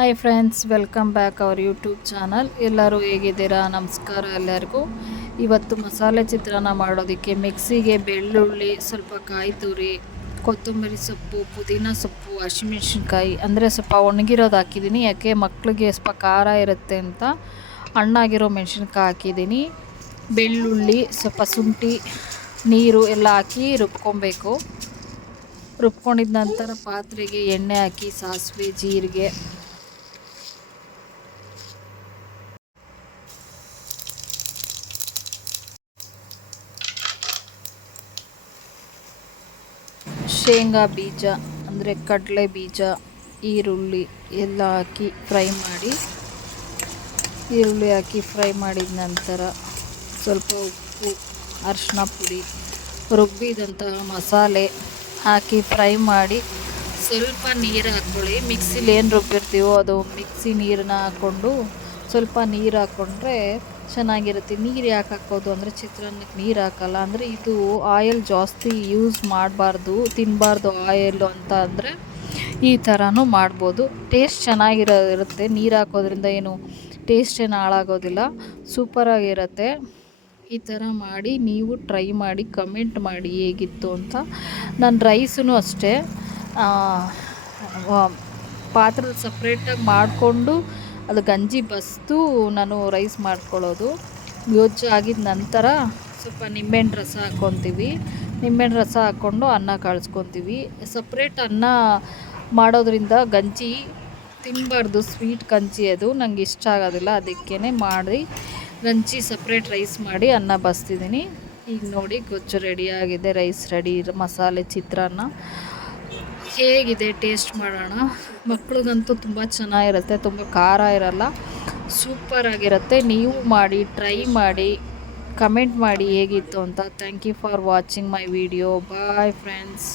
Hi friends, welcome back our YouTube channel. ಎಲ್ಲರೂ ಹೇಗಿದ್ದೀರಾ? ನಮಸ್ಕಾರ ಎಲ್ಲರಿಗೂ. ಇವತ್ತು ಮಸಾಲೆ ಚಿತ್ರಾನ್ನ ಮಾಡೋದಕ್ಕೆ ಮಿಕ್ಸಿಗೆ ಬೆಳ್ಳುಳ್ಳಿ, ಸ್ವಲ್ಪ ಕಾಯಿ ತುರಿ, ಕೊತ್ತಂಬರಿ ಸೊಪ್ಪು, ಪುದೀನ ಸೊಪ್ಪು, ಹಸಿಮೆಣ್ಸಿನ್ಕಾಯಿ ಅಂದರೆ ಸ್ವಲ್ಪ ಒಣಗಿರೋದು ಹಾಕಿದ್ದೀನಿ. ಯಾಕೆ ಮಕ್ಕಳಿಗೆ ಸ್ವಲ್ಪ ಖಾರ ಇರುತ್ತೆ ಅಂತ ಹಣ್ಣಾಗಿರೋ ಮೆಣಸಿನ್ಕಾಯಿ ಹಾಕಿದ್ದೀನಿ. ಬೆಳ್ಳುಳ್ಳಿ, ಸ್ವಲ್ಪ ಶುಂಠಿ, ನೀರು ಎಲ್ಲ ಹಾಕಿ ರುಬ್ಕೊಬೇಕು. ರುಬ್ಕೊಂಡಿದ ನಂತರ ಪಾತ್ರೆಗೆ ಎಣ್ಣೆ ಹಾಕಿ ಸಾಸಿವೆ, ಜೀರಿಗೆ, ಶೇಂಗಾ ಬೀಜ ಅಂದರೆ ಕಡಲೆ ಬೀಜ, ಈರುಳ್ಳಿ ಎಲ್ಲ ಹಾಕಿ ಫ್ರೈ ಮಾಡಿ. ಈರುಳ್ಳಿ ಹಾಕಿ ಫ್ರೈ ಮಾಡಿದ ನಂತರ ಸ್ವಲ್ಪ ಉಪ್ಪು, ಅರಿಶಿನ ಪುಡಿ, ರುಬ್ಬಿದಂತಹ ಮಸಾಲೆ ಹಾಕಿ ಫ್ರೈ ಮಾಡಿ. ಸ್ವಲ್ಪ ನೀರು ಹಾಕ್ಕೊಳ್ಳಿ. ಮಿಕ್ಸಿಲಿ ಏನು ರುಬ್ಬಿರ್ತೀವೋ ಅದು ಮಿಕ್ಸಿ ನೀರನ್ನ ಹಾಕ್ಕೊಂಡು ಸ್ವಲ್ಪ ನೀರು ಹಾಕ್ಕೊಂಡ್ರೆ ಚೆನ್ನಾಗಿರುತ್ತೆ. ನೀರು ಯಾಕೆ ಹಾಕೋದು ಅಂದರೆ ಚಿತ್ರಾನ್ನಕ್ಕೆ ನೀರು ಹಾಕಲ್ಲ ಅಂದರೆ ಇದು ಆಯಿಲ್ ಜಾಸ್ತಿ ಯೂಸ್ ಮಾಡಬಾರ್ದು, ತಿನ್ನಬಾರ್ದು ಆಯಿಲು ಅಂತ ಅಂದರೆ ಈ ಥರನೂ ಮಾಡ್ಬೋದು. ಟೇಸ್ಟ್ ಇರುತ್ತೆ. ನೀರು ಹಾಕೋದ್ರಿಂದ ಏನು ಟೇಸ್ಟ್ ಏನು ಹಾಳಾಗೋದಿಲ್ಲ, ಸೂಪರಾಗಿರುತ್ತೆ. ಈ ಥರ ಮಾಡಿ ನೀವು ಟ್ರೈ ಮಾಡಿ, ಕಮೆಂಟ್ ಮಾಡಿ ಹೇಗಿತ್ತು ಅಂತ. ನಾನು ರೈಸೂ ಅಷ್ಟೇ ಪಾತ್ರದ ಸಪ್ರೇಟಾಗಿ ಮಾಡಿಕೊಂಡು ಅದು ಗಂಜಿ ಬಸಿದು ನಾನು ರೈಸ್ ಮಾಡ್ಕೊಳ್ಳೋದು. ಗೊಜ್ಜು ಆಗಿದ ನಂತರ ಸ್ವಲ್ಪ ನಿಂಬೆಹಣ್ಣು ರಸ ಹಾಕ್ಕೊತೀವಿ. ನಿಂಬೆಹಣ್ಣು ರಸ ಹಾಕ್ಕೊಂಡು ಅನ್ನ ಕಳಿಸ್ಕೊತೀವಿ. ಸಪ್ರೇಟ್ ಅನ್ನ ಮಾಡೋದ್ರಿಂದ ಗಂಜಿ ತಿನ್ನಬಾರ್ದು, ಸ್ವೀಟ್ ಗಂಜಿ ಅದು ನಂಗೆ ಇಷ್ಟ ಆಗೋದಿಲ್ಲ. ಅದಕ್ಕೇ ಮಾಡಿ ಗಂಜಿ ಸಪ್ರೇಟ್ ರೈಸ್ ಮಾಡಿ ಅನ್ನ ಬಸ್ತಿದ್ದೀನಿ. ಈಗ ನೋಡಿ ಗೊಜ್ಜು ರೆಡಿಯಾಗಿದೆ, ರೈಸ್ ರೆಡಿ, ಮಸಾಲೆ ಚಿತ್ರಾನ್ನ ಹೇಗಿದೆ ಟೇಸ್ಟ್ ಮಾಡೋಣ. ಮಕ್ಳಿಗಂತೂ ತುಂಬ ಚೆನ್ನಾಗಿರುತ್ತೆ, ತುಂಬ ಖಾರ ಇರಲ್ಲ, ಸೂಪರಾಗಿರುತ್ತೆ. ನೀವು ಮಾಡಿ, ಟ್ರೈ ಮಾಡಿ, ಕಮೆಂಟ್ ಮಾಡಿ ಹೇಗಿತ್ತು ಅಂತ. Thank you for watching my video. Bye friends.